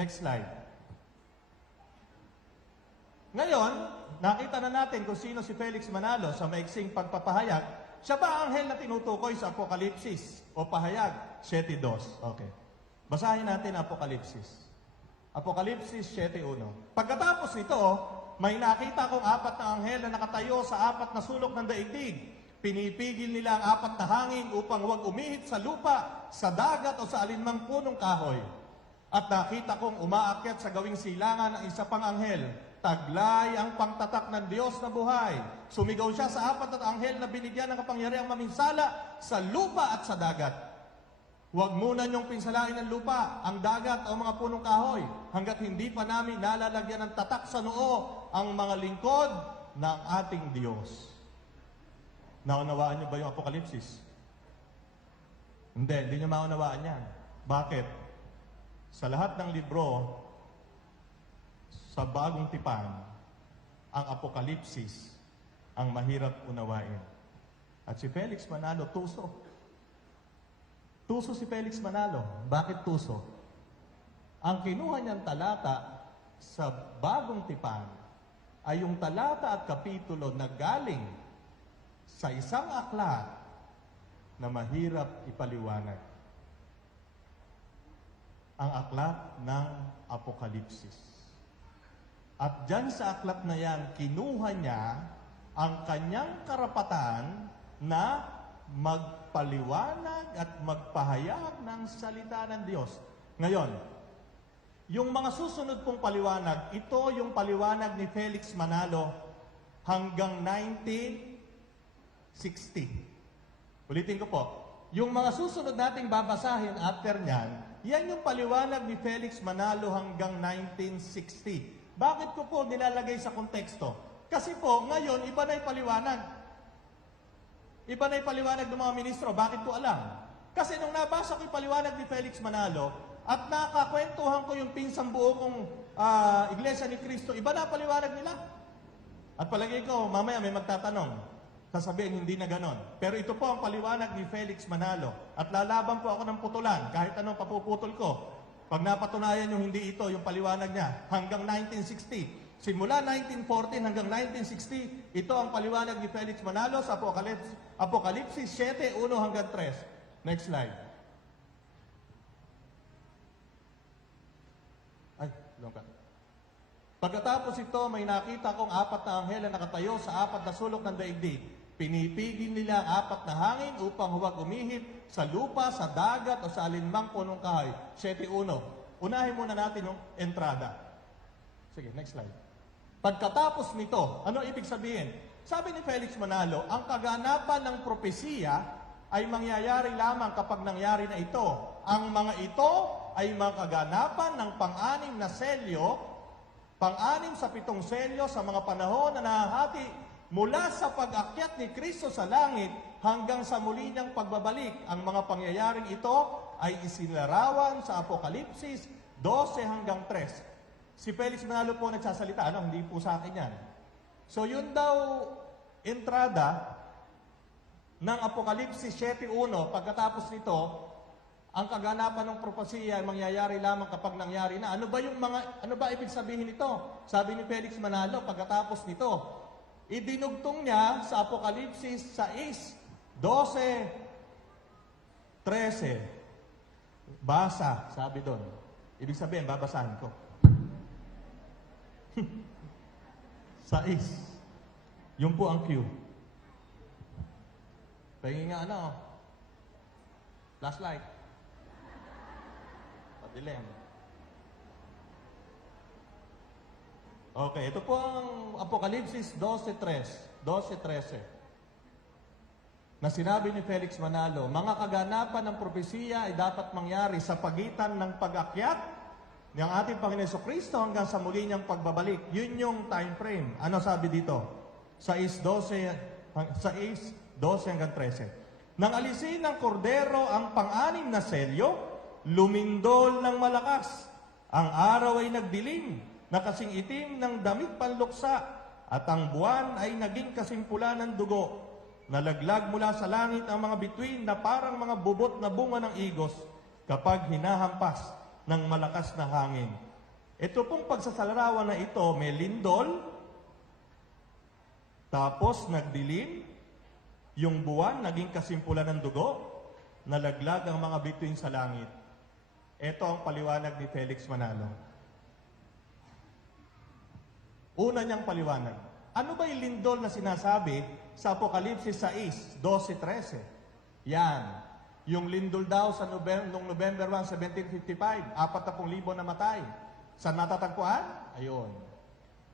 Next slide. Ngayon, nakita na natin kung sino si Felix Manalo sa maiksing pagpapahayag. Siya ba ang anghel na tinutukoy sa Apokalipsis o pahayag? 7.2. Okay. Basahin natin Apokalipsis. Apokalipsis 7.1. Pagkatapos nito, may nakita kong apat na anghel na nakatayo sa apat na sulok ng daigdig. Pinipigil nila ang apat na hangin upang huwag umihit sa lupa, sa dagat o sa alinmang punong kahoy. At nakita kong umaakyat sa gawing silangan ang isa pang anghel. Taglay ang pangtatak ng Diyos na buhay. Sumigaw siya sa apat na anghel na binigyan ng kapangyarihang maminsala sa lupa at sa dagat. Huwag muna niyong pinsalain ang lupa, ang dagat o mga punong kahoy hanggat hindi pa namin nalalagyan ng tatak sa noo ang mga lingkod ng ating Diyos. Naunawaan niyo ba yung Apokalipsis? Hindi, hindi niyo maunawaan yan. Bakit? Sa lahat ng libro, sa bagong tipan, ang Apokalipsis ang mahirap unawain. At si Felix Manalo, tuso. Tuso si Felix Manalo. Bakit tuso? Ang kinuha niyang talata sa bagong tipan ay yung talata at kapitulo na galing sa isang aklat na mahirap ipaliwanag. Ang aklat ng Apokalipsis. At dyan sa aklat na yan, kinuha niya ang kanyang karapatan na magpaliwanag at magpahayag ng salita ng Diyos. Ngayon, yung mga susunod pong paliwanag, ito yung paliwanag ni Felix Manalo hanggang 1960. Ulitin ko po, yung mga susunod nating babasahin after nyan, yan yung paliwanag ni Felix Manalo hanggang 1960. Bakit ko po nilalagay sa konteksto? Kasi po, ngayon, iba na yung paliwanag. Iba na yung paliwanag ng mga ministro. Bakit ko alam? Kasi nung nabasa ko yung paliwanag ni Felix Manalo at nakakwentuhan ko yung pinsang buo kong ah, Iglesia ni Cristo, iba na paliwanag nila. At palagay ko, mamaya may magtatanong. Sasabihin, hindi na ganon. Pero ito po ang paliwanag ni Felix Manalo. At lalaban po ako ng putulan, kahit anong papuputol ko. Pag napatunayan yung hindi ito, yung paliwanag niya, hanggang 1960. Simula 1914 hanggang 1960, ito ang paliwanag ni Felix Manalo sa Apocalypse, Apokalipsis 7, 1 hanggang 3. Next slide. Ay, long ka. Pagkatapos ito, may nakita kong apat na anghel na nakatayo sa apat na sulok ng daigdig. Pinipigil nila apat na hangin upang huwag umihit sa lupa, sa dagat o sa alinmang punong kahoy. 7.1. Unahin muna natin yung entrada. Sige, next slide. Pagkatapos nito, ano ibig sabihin? Sabi ni Felix Manalo, ang kaganapan ng propesiya ay mangyayari lamang kapag nangyari na ito. Ang mga ito ay mga kaganapan ng pang-anim na selyo, pang-anim sa pitong selyo sa mga panahon na nahahati mula sa pag-akyat ni Kristo sa langit hanggang sa muli niyang pagbabalik. Ang mga pangyayaring ito ay isinlarawan sa Apokalipsis 12 hanggang 3. Si Felix Manalo po nagsasalita, ano, hindi po sa akin yan. So yun daw, entrada ng Apokalipsis 7.1, pagkatapos nito, ang kaganapan ng propesiya ay mangyayari lamang kapag nangyari na. Ano ba yung mga, ano ba ibig sabihin nito? Sabi ni Felix Manalo, pagkatapos nito, idinugtong niya sa Apokalipsis 6, 12, 13. Basa, sabi doon. Ibig sabihin, babasahin ko. Sais. Yun po ang cue. Pahingin nga ano. Flashlight. Padilim. Okay, ito po ang Apokalipsis 12.3. 12.13. Na sinabi ni Felix Manalo, mga kaganapan ng propesiya ay dapat mangyari sa pagitan ng pag-akyat ng ating Panginoon Kristo hanggang sa muli niyang pagbabalik. Yun yung time frame. Ano sabi dito? Sa is 12, hang- sa is 12 hanggang 13. Nang alisin ng kordero ang pang-anim na selyo, lumindol ng malakas. Ang araw ay nagdilim, na kasing itim ng damit panluksa, at ang buwan ay naging kasing pula ng dugo. Nalaglag mula sa langit ang mga bituin na parang mga bubot na bunga ng igos kapag hinahampas ng malakas na hangin. Ito pong pagsasalarawan na ito, may lindol, tapos nagdilim, yung buwan naging kasimpulan ng dugo, nalaglag ang mga bituin sa langit. Ito ang paliwanag ni Felix Manalo. Una niyang paliwanag. Ano ba yung lindol na sinasabi sa Apokalipsis 6, 12, 13? Yan. Yung lindol daw sa November, noong November 1, 1755, 40,000 na matay. Saan natatagpuan? Ayun.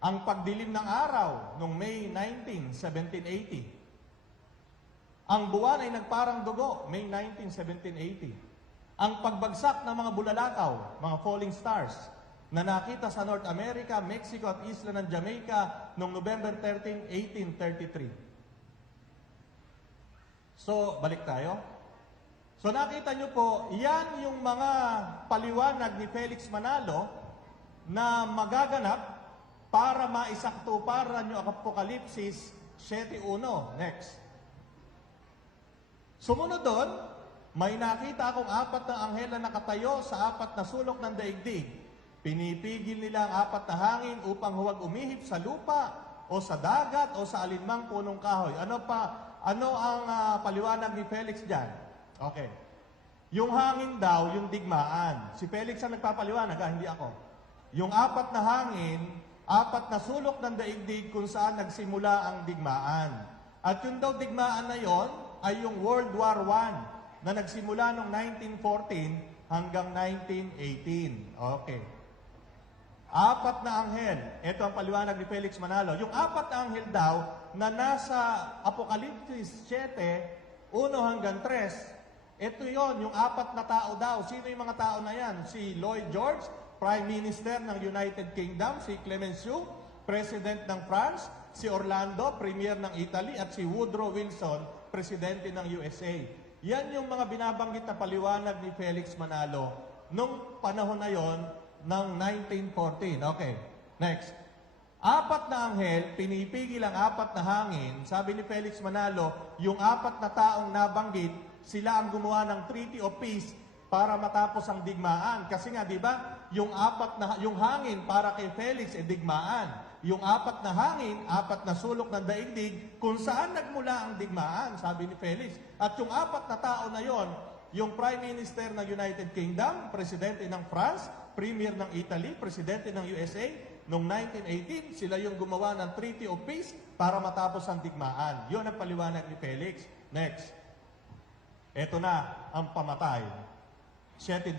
Ang pagdilim ng araw noong May 19, 1780. Ang buwan ay nagparang dugo, May 19, 1780. Ang pagbagsak ng mga bulalakaw, mga falling stars, na nakita sa North America, Mexico at isla ng Jamaica noong November 13, 1833. So, balik tayo. So nakita nyo po, yan yung mga paliwanag ni Felix Manalo na magaganap para maisaktuparan nyo ang Apokalipsis 7.1. Next. Sumunod doon, may nakita akong apat na anghel na nakatayo sa apat na sulok ng daigdig. Pinipigil nila ang apat na hangin upang huwag umihip sa lupa o sa dagat o sa alinmang punong kahoy. Ano pa, ano ang ah, paliwanag ni Felix dyan? Okay. Yung hangin daw, yung digmaan. Si Felix ang nagpapaliwanag, ah, hindi ako. Yung apat na hangin, apat na sulok ng daigdig kung saan nagsimula ang digmaan. At yung daw digmaan na yon ay yung World War I na nagsimula noong 1914 hanggang 1918. Okay. Apat na anghel. Ito ang paliwanag ni Felix Manalo. Yung apat na anghel daw na nasa Apokalipsis 7, 1 hanggang 3, ito yon yung apat na tao daw. Sino yung mga tao na yan? Si Lloyd George, Prime Minister ng United Kingdom, si Clemenceau, President ng France, si Orlando, Premier ng Italy, at si Woodrow Wilson, Presidente ng USA. Yan yung mga binabanggit na paliwanag ni Felix Manalo nung panahon na yon ng 1914. Okay, next. Apat na anghel, pinipigil ang apat na hangin. Sabi ni Felix Manalo, yung apat na taong nabanggit, sila ang gumawa ng Treaty of Peace para matapos ang digmaan. Kasi nga, di ba, yung apat na yung hangin para kay Felix ay digmaan. Yung apat na hangin, apat na sulok ng daigdig, kung saan nagmula ang digmaan, sabi ni Felix. At yung apat na tao na yon, yung Prime Minister ng United Kingdom, Presidente ng France, Premier ng Italy, Presidente ng USA, noong 1918, sila yung gumawa ng Treaty of Peace para matapos ang digmaan. Yun ang paliwanag ni Felix. Next. Ito na ang pamatay. 7.2.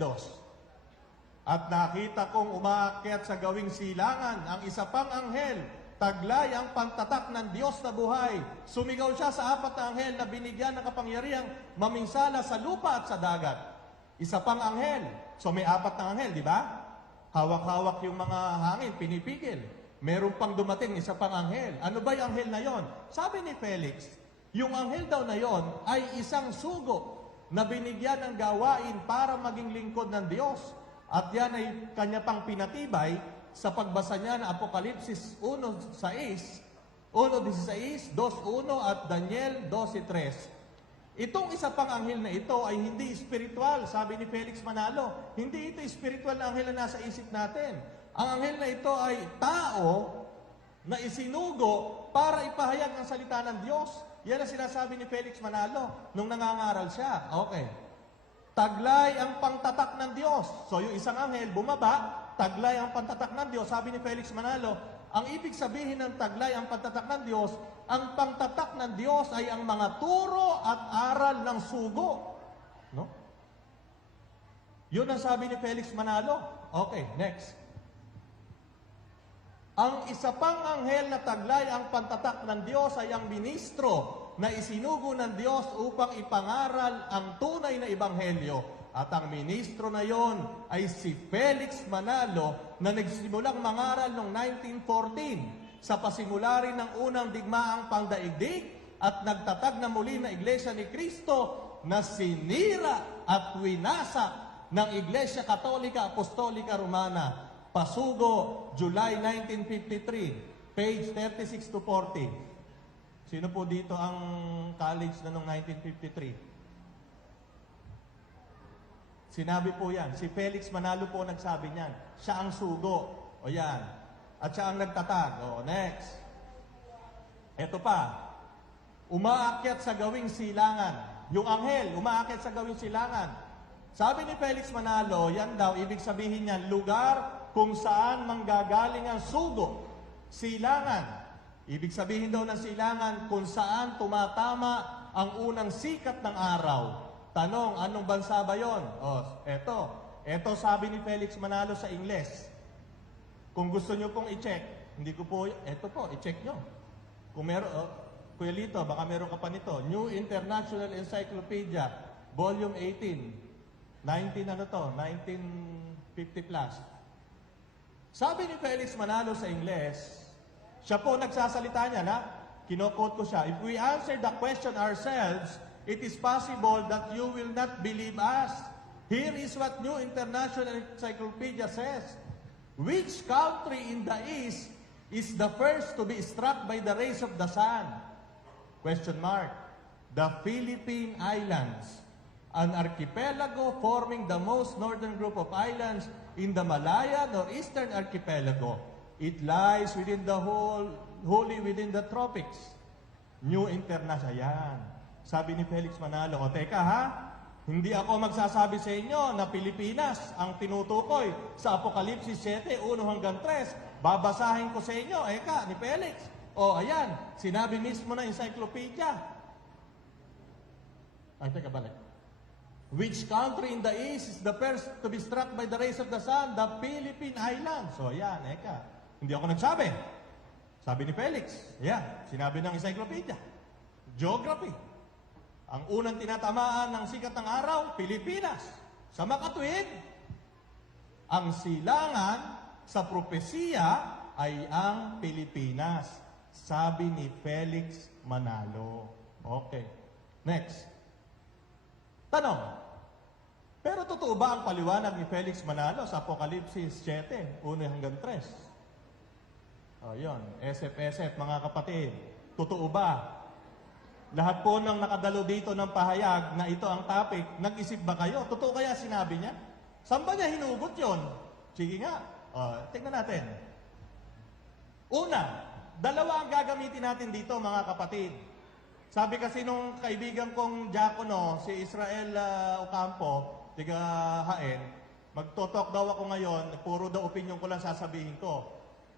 At nakita kong umaakyat sa gawing silangan ang isa pang anghel. Taglay ang pantatak ng Diyos na buhay. Sumigaw siya sa apat na anghel na binigyan ng kapangyarihang maminsala sa lupa at sa dagat. Isa pang anghel. So may apat na anghel, di ba? Hawak-hawak yung mga hangin, pinipigil. Meron pang dumating, isa pang anghel. Ano ba yung anghel na yon? Sabi ni Felix, yung anghel daw na yon ay isang sugo na binigyan ng gawain para maging lingkod ng Diyos. At yan ay kanya pang pinatibay sa pagbasa niya ng Apokalipsis 1.6, 1.16, 2.1 at Daniel 12.3. Itong isa pang anghel na ito ay hindi spiritual, sabi ni Felix Manalo. Hindi ito spiritual na anghel na nasa isip natin. Ang anghel na ito ay tao na isinugo para ipahayag ang salita ng Diyos. Yan ang sinasabi ni Felix Manalo nung nangangaral siya. Okay. Taglay ang pangtatak ng Diyos. So yung isang anghel bumaba, taglay ang pangtatak ng Diyos. Sabi ni Felix Manalo, ang ibig sabihin ng taglay ang pangtatak ng Diyos, ang pangtatak ng Diyos ay ang mga turo at aral ng sugo. No? Yun ang sabi ni Felix Manalo. Okay, next. Ang isa pang anghel na taglay ang pantatak ng Diyos ay ang ministro na isinugo ng Diyos upang ipangaral ang tunay na ebanghelyo. At ang ministro na yon ay si Felix Manalo na nagsimulang mangaral noong 1914 sa pasimula rin ng unang digmaang pangdaigdig at nagtatag na muli na Iglesia ni Kristo na sinira at winasa ng Iglesia Katolika Apostolika Romana Pasugo, July 1953, page 36 to 40. Sino po dito ang college na noong 1953? Sinabi po yan. Si Felix Manalo po nagsabi niyan. Siya ang sugo. O yan. At siya ang nagtatag. O, next. Ito pa. Umaakyat sa gawing silangan. Yung anghel, umaakyat sa gawing silangan. Sabi ni Felix Manalo, yan daw, ibig sabihin niyan, lugar kung saan manggagaling ang sugo. Silangan. Ibig sabihin daw ng silangan kung saan tumatama ang unang sikat ng araw. Tanong, anong bansa ba yon? O, eto. Eto sabi ni Felix Manalo sa Ingles. Kung gusto nyo pong i-check, hindi ko po, eto po, i-check nyo. Kung meron, oh, Kuya Lito, baka meron ka pa nito. New International Encyclopedia, Volume 18. 19 ano to? 1950 plus. Sabi ni Felix Manalo sa Ingles, siya po nagsasalita niya na, kinokot ko siya, if we answer the question ourselves, it is possible that you will not believe us. Here is what New International Encyclopedia says. Which country in the East is the first to be struck by the rays of the sun? Question mark. The Philippine Islands, an archipelago forming the most northern group of islands in the Malaya Northeastern Archipelago. It lies within the whole, wholly within the tropics. New International. Yan. Sabi ni Felix Manalo, o teka ha, hindi ako magsasabi sa inyo na Pilipinas ang tinutukoy sa Apokalipsis 7, 1 hanggang 3. Babasahin ko sa inyo, eka, ni Felix. O ayan, sinabi mismo na encyclopedia. Ay, teka, balik. Which country in the east is the first to be struck by the rays of the sun? The Philippine Islands. So, ayan, eka. Hindi ako nagsabi. Sabi ni Felix. Ayan, sinabi ng encyclopedia. Geography. Ang unang tinatamaan ng sikat ng araw, Pilipinas. Sa makatuwid, ang silangan sa propesiya ay ang Pilipinas. Sabi ni Felix Manalo. Okay. Next. Tanong. Pero totoo ba ang paliwanag ni Felix Manalo sa Apokalipsis 7, 1 hanggang 3? O yun, SF-SF, mga kapatid. Totoo ba? Lahat po ng nakadalo dito ng pahayag na ito ang topic, nag-isip ba kayo? Totoo kaya sinabi niya? Saan ba niya hinugot yon? Sige nga. O, tingnan natin. Una, dalawa ang gagamitin natin dito mga kapatid. Sabi kasi nung kaibigan kong diakono, si Israel ah, Ocampo, tiga Haen, magtotok daw ako ngayon, puro daw opinion ko lang sasabihin ko.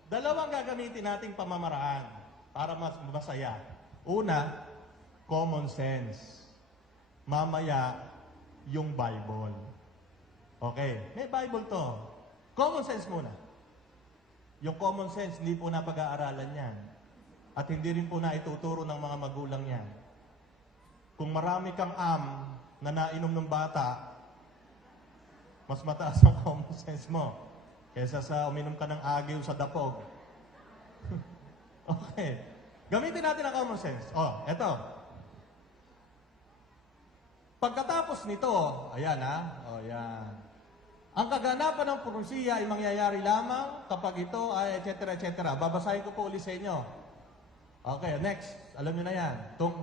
Dalawang gagamitin nating pamamaraan para mas masaya. Una, common sense. Mamaya, yung Bible. Okay, may Bible to. Common sense muna. Yung common sense, hindi po na pag-aaralan yan. At hindi rin po na ituturo ng mga magulang yan. Kung marami kang am na nainom ng bata, mas mataas ang common sense mo kaysa sa uminom ka ng agiw sa dapog. okay. Gamitin natin ang common sense. Oh, eto. Pagkatapos nito, ayan ha, oh yan. Ang kaganapan ng propesiya ay mangyayari lamang kapag ito ay etc. etc. Babasahin ko po ulit sa inyo. Okay, next. Alam niyo na yan. Tung,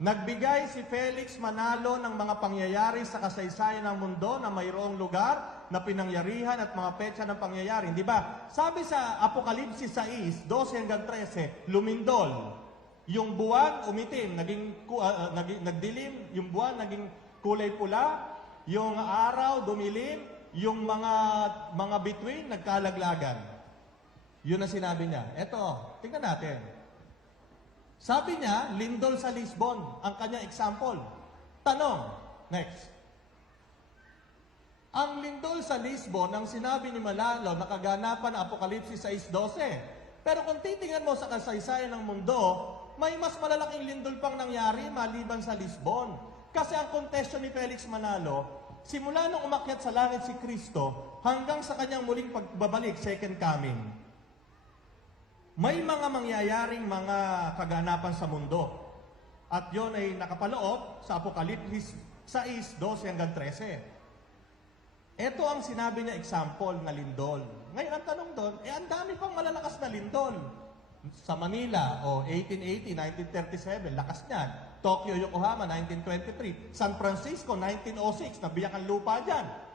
nagbigay si Felix Manalo ng mga pangyayari sa kasaysayan ng mundo na mayroong lugar na pinangyarihan at mga petsa ng pangyayari. Di ba? Sabi sa Apokalipsis 6, 12 hanggang 13, lumindol. Yung buwan umitim, naging, ku- ah, ah, naging nagdilim, yung buwan naging kulay pula, yung araw dumilim, yung mga mga bituin nagkalaglagan. Yun ang sinabi niya. Eto, tingnan natin. Sabi niya, lindol sa Lisbon, ang kanyang example. Tanong, next. Ang lindol sa Lisbon, ang sinabi ni Malalo, nakaganapan Apokalipsis 6.12. Pero kung titingnan mo sa kasaysayan ng mundo, may mas malalaking lindol pang nangyari maliban sa Lisbon. Kasi ang kontesyon ni Felix Manalo, simula nung umakyat sa langit si Kristo, hanggang sa kanyang muling pagbabalik, second coming, may mga mangyayaring mga kaganapan sa mundo. At yon ay nakapaloob sa Apokalipsis 6, 12 hanggang 13. Ito ang sinabi niya example na lindol. Ngayon ang tanong doon, eh ang dami pang malalakas na lindol. Sa Manila, o 1880, 1937, lakas niyan. Tokyo, Yokohama, 1923. San Francisco, 1906, nabiyak ang lupa dyan.